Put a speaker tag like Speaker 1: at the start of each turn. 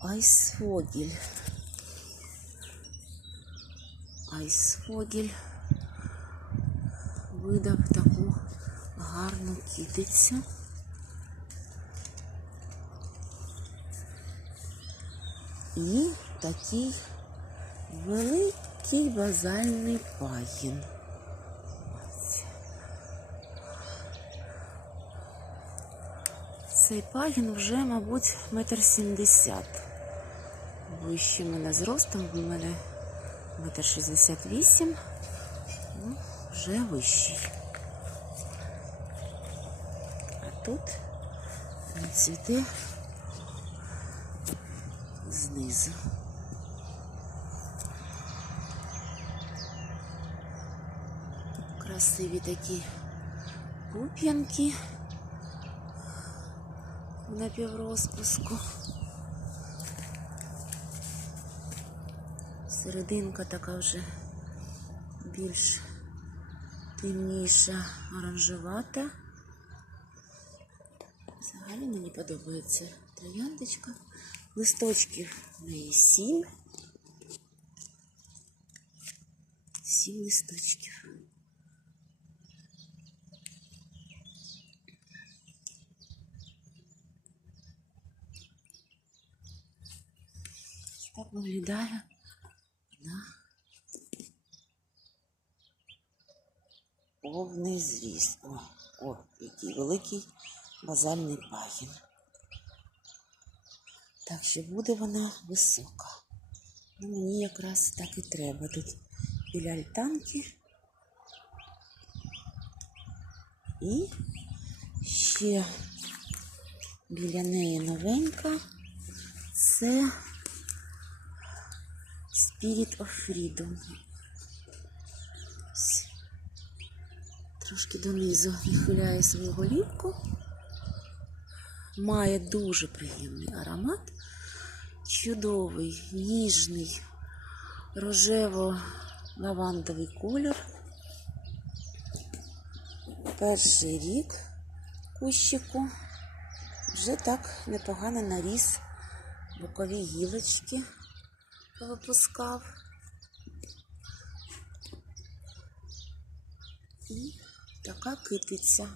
Speaker 1: Айсфогіль. Айсфогіль видав таку гарну кітицю. І такий великий базальний пагін. Цей пагін вже, мабуть, метр сімдесят. Вище мене зростом, в мене метр шістдесят вісім, ну, вже вищий. А тут цвіте знизу. Красиві такі пуп'янки в напіврозпуску. Серединка така вже більш темніша, оранжевата. Взагалі мені подобається трояндочка. Листочків в неї сім. Сім листочків. Так виглядає на повний зріст. О, о, який великий базальний пагін. Так що буде вона висока. Ну, мені якраз так і треба. Тут біля альтанки. І ще біля неї новенька. Це Spirit of Freedom. Трошки донизу відхиляє свою голівку. Має дуже приємний аромат. Чудовий, ніжний, рожево-лавандовий колір. Перший рік кущику вже так непогано наріс бокові гілочки випускав. І така китиця.